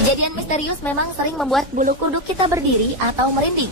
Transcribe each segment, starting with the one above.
Kejadian misterius memang sering membuat bulu kuduk kita berdiri atau merinding.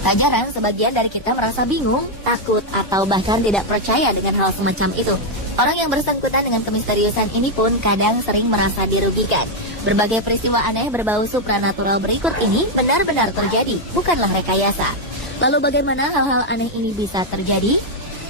Tak jarang sebagian dari kita merasa bingung, takut, atau bahkan tidak percaya dengan hal semacam itu. Orang yang bersangkutan dengan kemisteriusan ini pun kadang sering merasa dirugikan. Berbagai peristiwa aneh berbau supranatural berikut ini benar-benar terjadi, bukanlah rekayasa. Lalu bagaimana hal-hal aneh ini bisa terjadi?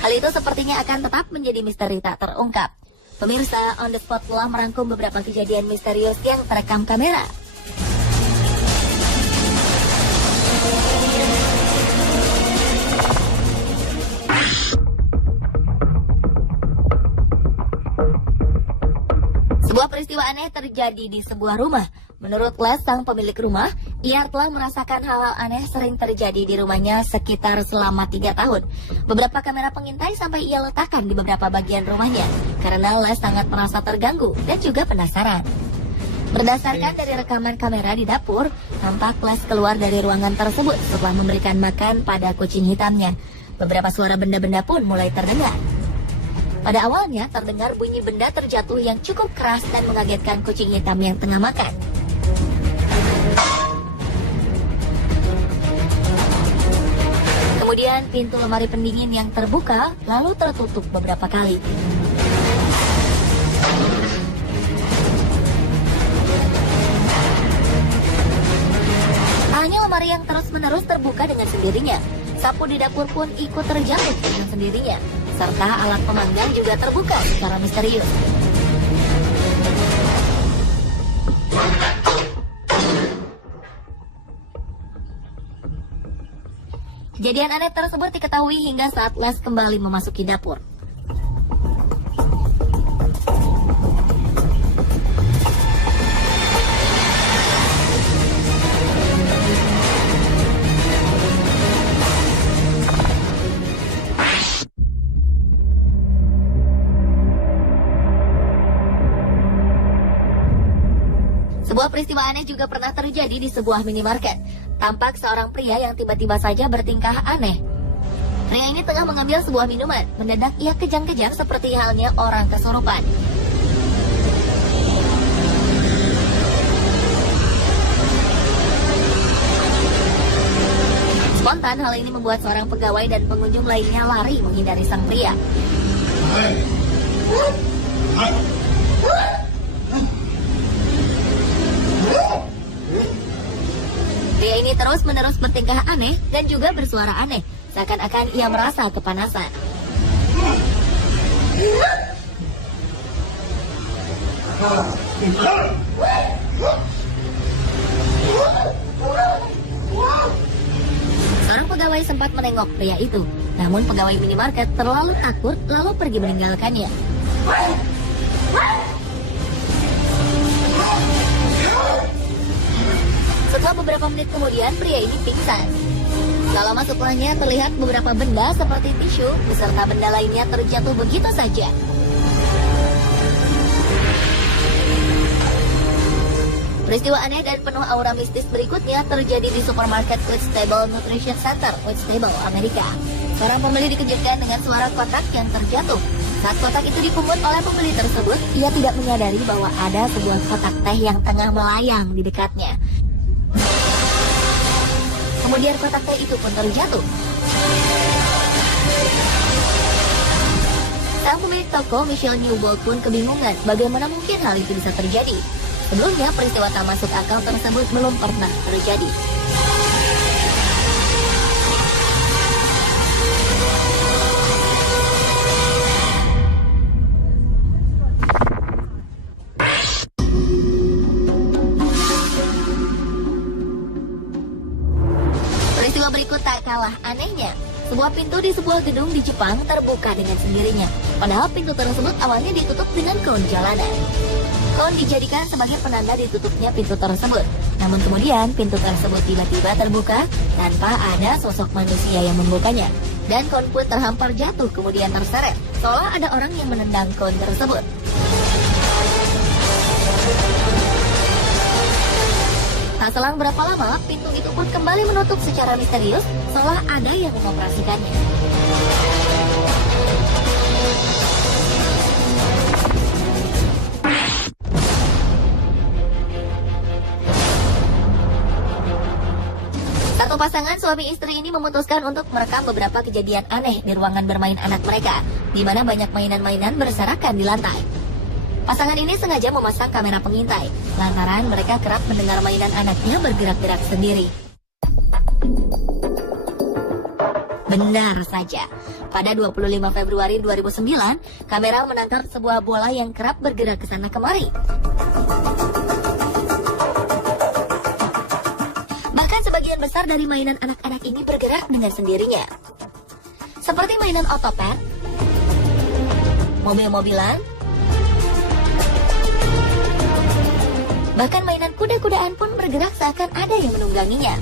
Hal itu sepertinya akan tetap menjadi misteri tak terungkap. Pemirsa, On The Spot telah merangkum beberapa kejadian misterius yang terekam kamera. Sebuah peristiwa aneh terjadi di sebuah rumah. Menurut Les, sang pemilik rumah, ia telah merasakan hal-hal aneh sering terjadi di rumahnya sekitar selama 3 tahun. Beberapa kamera pengintai sampai ia letakkan di beberapa bagian rumahnya, karena Les sangat merasa terganggu dan juga penasaran. Berdasarkan dari rekaman kamera di dapur, tampak Les keluar dari ruangan tersebut setelah memberikan makan pada kucing hitamnya. Beberapa suara benda-benda pun mulai terdengar. Pada awalnya terdengar bunyi benda terjatuh yang cukup keras dan mengagetkan kucing hitam yang tengah makan. Kemudian pintu lemari pendingin yang terbuka lalu tertutup beberapa kali. Hanya lemari yang terus-menerus terbuka dengan sendirinya. Sapu di dapur pun ikut terjatuh dengan sendirinya. Serta alat pemanggang juga terbuka secara misterius. Kejadian aneh tersebut diketahui hingga saat Les kembali memasuki dapur. Sebuah peristiwa aneh juga pernah terjadi di sebuah minimarket. Tampak seorang pria yang tiba-tiba saja bertingkah aneh. Pria ini tengah mengambil sebuah minuman. Mendadak ia kejang-kejang seperti halnya orang kesurupan. Spontan hal ini membuat seorang pegawai dan pengunjung lainnya lari menghindari sang pria. Pria ini terus-menerus bertingkah aneh dan juga bersuara aneh, seakan-akan ia merasa kepanasan. Seorang pegawai sempat menengok pria itu, namun pegawai minimarket terlalu takut lalu pergi meninggalkannya. Setelah beberapa menit kemudian, pria ini pingsan. Dalam setelahnya terlihat beberapa benda seperti tisu beserta benda lainnya terjatuh begitu saja. Peristiwa aneh dan penuh aura mistis berikutnya terjadi di supermarket Whitstable Nutrition Center, Whitstable, Amerika. Seorang pembeli dikejutkan dengan suara kotak yang terjatuh. Saat kotak itu dipungut oleh pembeli tersebut, ia tidak menyadari bahwa ada sebuah kotak teh yang tengah melayang di dekatnya. Kemudian kotak teh itu pun terjatuh. Sang pemilik toko, Michelle Newbold, pun kebingungan bagaimana mungkin hal itu bisa terjadi. Sebelumnya, peristiwa tak masuk akal tersebut belum pernah terjadi. Peristiwa berikut tak kalah anehnya. Sebuah pintu di sebuah gedung di Jepang terbuka dengan sendirinya. Padahal pintu tersebut awalnya ditutup dengan kon jalanan. Kon dijadikan sebagai penanda ditutupnya pintu tersebut. Namun kemudian pintu tersebut tiba-tiba terbuka tanpa ada sosok manusia yang membukanya. Dan kon pun terhampar jatuh kemudian terseret. Seolah ada orang yang menendang kon tersebut. Tak selang berapa lama, pintu itu pun kembali menutup secara misterius, seolah ada yang mengoperasikannya. Satu pasangan suami istri ini memutuskan untuk merekam beberapa kejadian aneh di ruangan bermain anak mereka, di mana banyak mainan-mainan berserakan di lantai. Pasangan ini sengaja memasang kamera pengintai, lantaran mereka kerap mendengar mainan anaknya bergerak-gerak sendiri. Benar saja, pada 25 Februari 2009, kamera menangkap sebuah bola yang kerap bergerak ke sana kemari. Bahkan sebagian besar dari mainan anak-anak ini bergerak dengan sendirinya. Seperti mainan otopet, mobil-mobilan, bahkan mainan kuda-kudaan pun bergerak seakan ada yang menungganginya.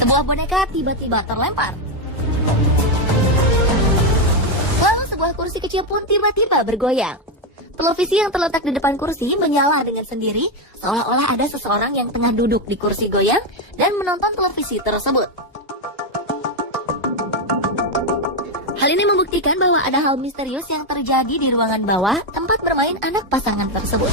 Sebuah boneka tiba-tiba terlempar. Lalu sebuah kursi kecil pun tiba-tiba bergoyang. Televisi yang terletak di depan kursi menyala dengan sendiri, seolah-olah ada seseorang yang tengah duduk di kursi goyang dan menonton televisi tersebut. Hal ini membuktikan bahwa ada hal misterius yang terjadi di ruangan bawah tempat bermain anak pasangan tersebut.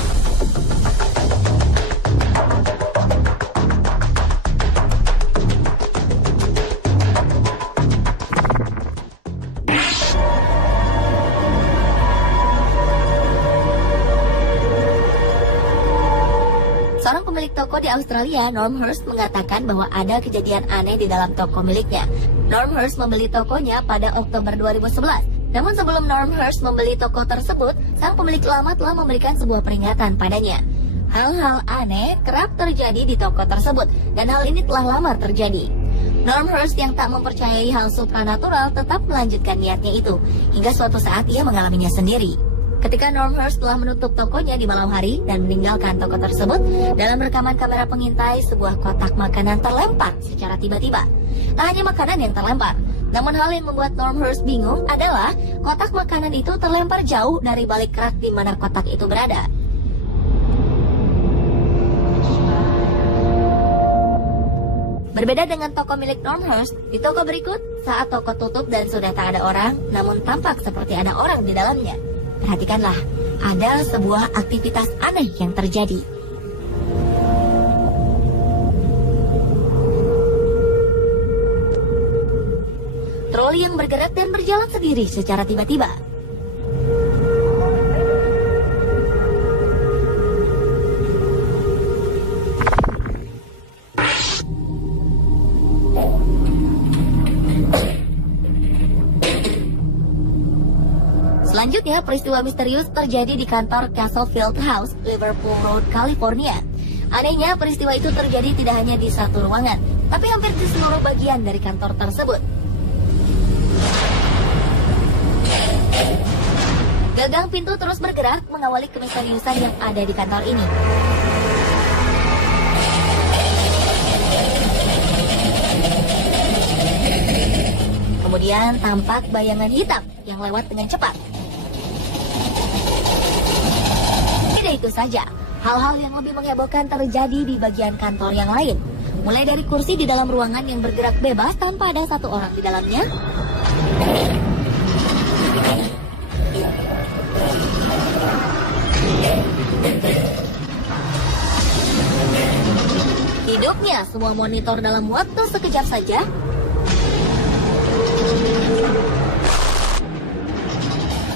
Seorang pemilik toko di Australia, Norm Hurst, mengatakan bahwa ada kejadian aneh di dalam toko miliknya. Norm Hurst membeli tokonya pada Oktober 2011. Namun sebelum Norm Hurst membeli toko tersebut, sang pemilik lama telah memberikan sebuah peringatan padanya. Hal-hal aneh kerap terjadi di toko tersebut, dan hal ini telah lama terjadi. Norm Hurst yang tak mempercayai hal supranatural tetap melanjutkan niatnya itu, hingga suatu saat ia mengalaminya sendiri. Ketika Norm Hurst telah menutup tokonya di malam hari dan meninggalkan toko tersebut, dalam rekaman kamera pengintai, sebuah kotak makanan terlempar secara tiba-tiba. Tak hanya makanan yang terlempar, namun hal yang membuat Norm Hurst bingung adalah kotak makanan itu terlempar jauh dari balik rak di mana kotak itu berada. Berbeda dengan toko milik Norm Hurst, di toko berikut, saat toko tutup dan sudah tak ada orang, namun tampak seperti ada orang di dalamnya. Perhatikanlah, ada sebuah aktivitas aneh yang terjadi. Troli yang bergerak dan berjalan sendiri secara tiba-tiba. Selanjutnya, peristiwa misterius terjadi di kantor Castle Field House, Liverpool Road, California. Anehnya, peristiwa itu terjadi tidak hanya di satu ruangan, tapi hampir di seluruh bagian dari kantor tersebut. Gagang pintu terus bergerak mengawali kemisteriusan yang ada di kantor ini. Kemudian tampak bayangan hitam yang lewat dengan cepat. Tidak itu saja, hal-hal yang lebih menghebohkan terjadi di bagian kantor yang lain. Mulai dari kursi di dalam ruangan yang bergerak bebas tanpa ada satu orang di dalamnya, hidupnya semua monitor dalam waktu sekejap saja,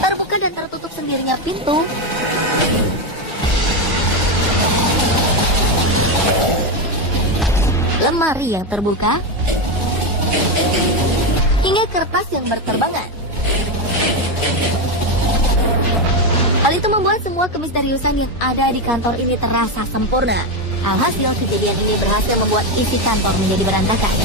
terbuka dan tertutup sendirinya pintu, lemari yang terbuka, hingga kertas yang berterbangan. Hal itu membuat semua kemisteriusan yang ada di kantor ini terasa sempurna. Alhasil, kejadian ini berhasil membuat isi kantor menjadi berantakan.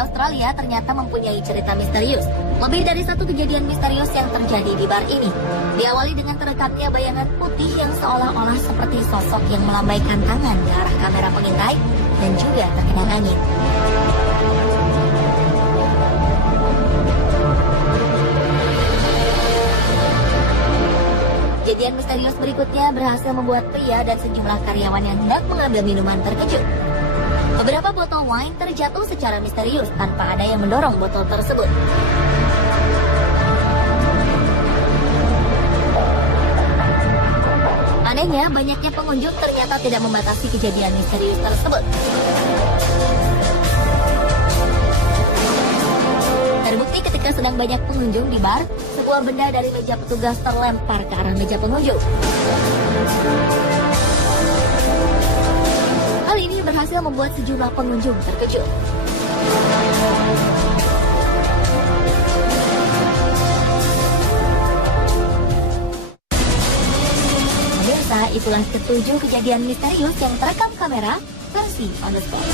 Australia ternyata mempunyai cerita misterius. Lebih dari satu kejadian misterius yang terjadi di bar ini. Diawali dengan terekatnya bayangan putih yang seolah-olah seperti sosok yang melambaikan tangan ke arah kamera pengintai dan juga terkena angin. Kejadian misterius berikutnya berhasil membuat pria dan sejumlah karyawan yang hendak mengambil minuman terkejut. Beberapa botol wine terjatuh secara misterius tanpa ada yang mendorong botol tersebut. Anehnya, banyaknya pengunjung ternyata tidak membatasi kejadian misterius tersebut. Terbukti ketika sedang banyak pengunjung di bar, sebuah benda dari meja petugas terlempar ke arah meja pengunjung. Hal ini berhasil membuat sejumlah pengunjung terkejut. Pemirsa, itulah ketujuh kejadian misterius yang terekam kamera versi On The Spot.